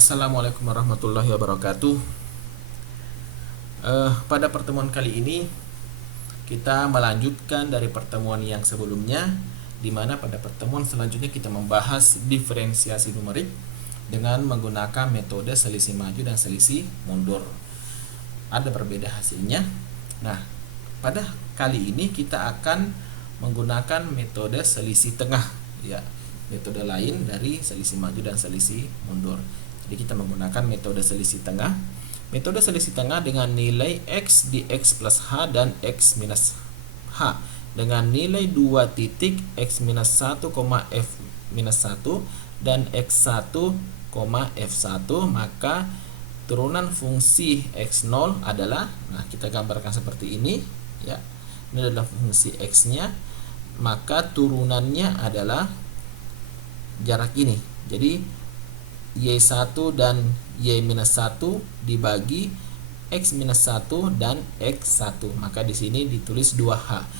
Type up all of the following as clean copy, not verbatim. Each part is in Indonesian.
Assalamualaikum warahmatullahi wabarakatuh. Pada pertemuan kali ini kita melanjutkan dari pertemuan yang sebelumnya, di mana pada pertemuan selanjutnya kita membahas diferensiasi numerik dengan menggunakan metode selisih maju dan selisih mundur. Ada berbeda hasilnya. Nah, pada kali ini kita akan menggunakan metode selisih tengah, ya, metode lain dari selisih maju dan selisih mundur. Jadi kita menggunakan metode selisih tengah. Metode selisih tengah dengan nilai x di x plus h dan x minus h dengan nilai 2 titik x minus 1, f minus 1 dan x1, f1, maka turunan fungsi x0 adalah, nah kita gambarkan seperti ini, ya. Ini adalah fungsi x-nya, maka turunannya adalah jarak ini. Jadi y1 dan y-1 dibagi x-1 dan x1, maka di sini ditulis 2h.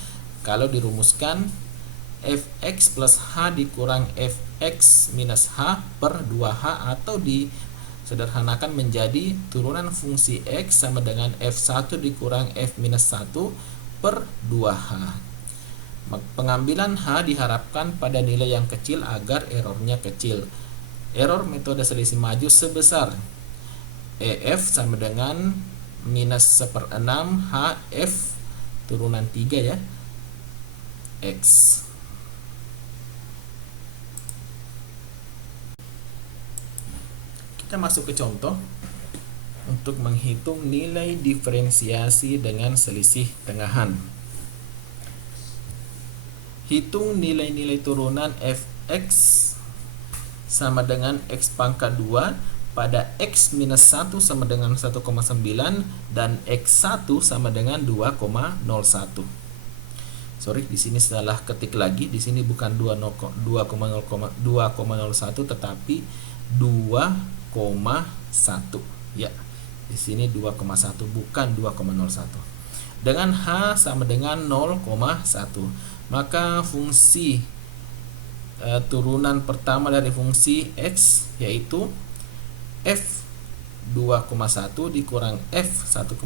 Kalau dirumuskan, fx plus h dikurang fx minus h per 2h, atau disederhanakan menjadi turunan fungsi x sama dengan f1 dikurang f minus 1 per 2h. Pengambilan h diharapkan pada nilai yang kecil agar errornya kecil. Error metode selisih maju sebesar EF sama dengan minus 1/6 HF turunan 3, ya, X. Kita masuk ke contoh untuk menghitung nilai diferensiasi dengan selisih tengahan. Hitung nilai-nilai turunan Fx sama dengan x pangkat 2 pada x minus 1 sama dengan 1,9 dan x1 sama dengan 2,01. Sorry, di sini salah ketik lagi. Di sini bukan 2,01 tetapi 2,1, ya. Di sini 2,1 bukan 2,01. Dengan h sama dengan 0,1, maka fungsi turunan pertama dari fungsi x yaitu f 2,1 dikurang f 1,9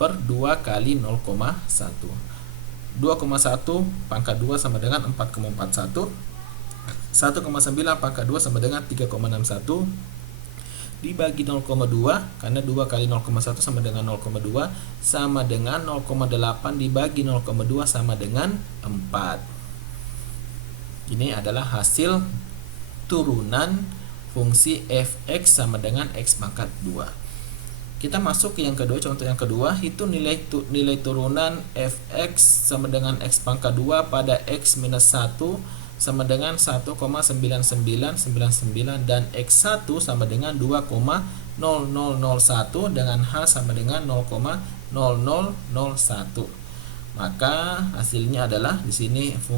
per 2 kali 0,1. 2,1 pangkat 2 sama dengan 4,41. 1,9 pangkat 2 sama dengan 3,61 dibagi 0,2, karena 2 kali 0,1 sama dengan 0,2, sama dengan 0,8 dibagi 0,2 sama dengan 4. Ini adalah hasil turunan fungsi fx sama dengan x pangkat 2. Kita masuk ke yang kedua, contoh yang kedua. Hitung nilai turunan fx sama dengan x pangkat 2 pada x minus 1 sama dengan 1,9999 dan x1 sama dengan 2,0001 dengan h sama dengan 0,0001. Maka hasilnya adalah di sini f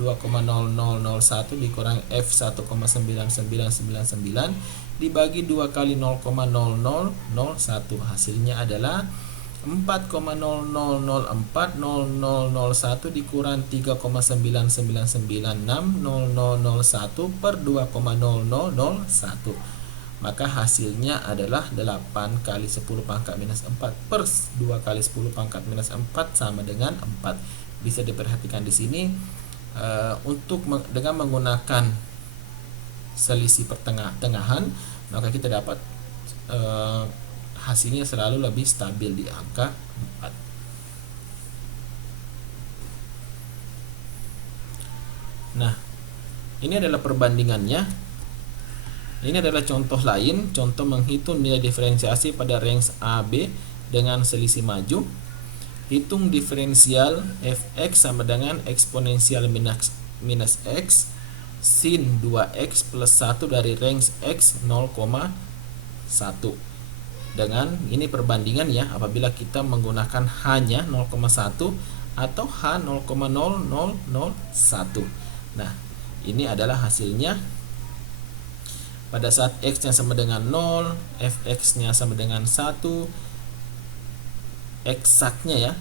2,0001 dikurang f 1,99999 dibagi 2 kali 0,0001. Hasilnya adalah 4,00040001 dikurang 3,9996001 per 2,0001. Maka hasilnya adalah 8 kali 10 pangkat minus 4 per 2 kali 10 pangkat minus 4 sama dengan 4. Bisa diperhatikan di sini dengan menggunakan selisih pertengahan, maka kita dapat hasilnya selalu lebih stabil di angka 4. Nah, ini adalah perbandingannya. Ini adalah contoh lain, contoh menghitung nilai diferensiasi pada range AB dengan selisih maju. Hitung diferensial fx sama dengan eksponensial minus x sin 2x plus 1 dari range x 0,1. Dengan ini perbandingan, ya, apabila kita menggunakan hanya 0,1 atau h 0,0001. Nah, ini adalah hasilnya. Pada saat x-nya sama dengan 0, fx-nya sama dengan 1, eksaknya, ya,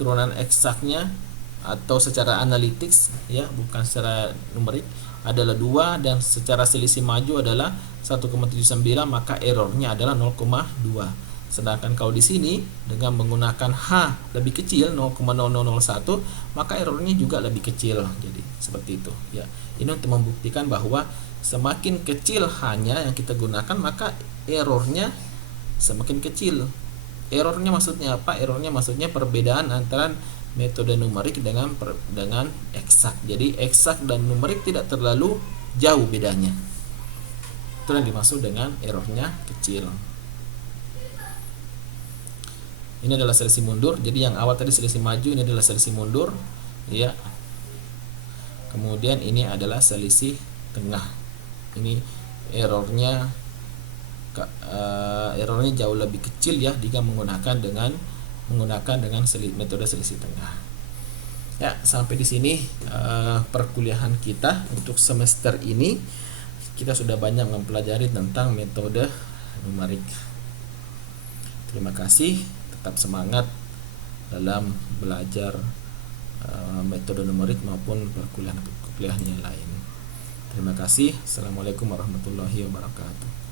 turunan eksaknya atau secara analytics ya, bukan secara numerik adalah 2 dan secara selisih maju adalah 1,79, maka errornya adalah 0,2. Sedangkan kalau di sini dengan menggunakan H lebih kecil 0,0001, maka errornya juga lebih kecil. Jadi seperti itu ya. Ini untuk membuktikan bahwa semakin kecil H-nya yang kita gunakan, maka errornya semakin kecil. Errornya maksudnya apa? Errornya maksudnya perbedaan antara metode numerik dengan eksak. Jadi eksak dan numerik tidak terlalu jauh bedanya. Itu yang dimaksud dengan errornya kecil. Ini adalah selisih mundur. Jadi yang awal tadi selisih maju, ini adalah selisih mundur ya. Kemudian ini adalah selisih tengah. Ini errornya jauh lebih kecil ya jika menggunakan dengan metode selisih tengah. Ya, sampai di sini perkuliahan kita untuk semester ini. Kita sudah banyak mempelajari tentang metode numerik. Terima kasih, tetap semangat dalam belajar metode numerik maupun perkuliahan yang lain. Terima kasih. Assalamualaikum warahmatullahi wabarakatuh.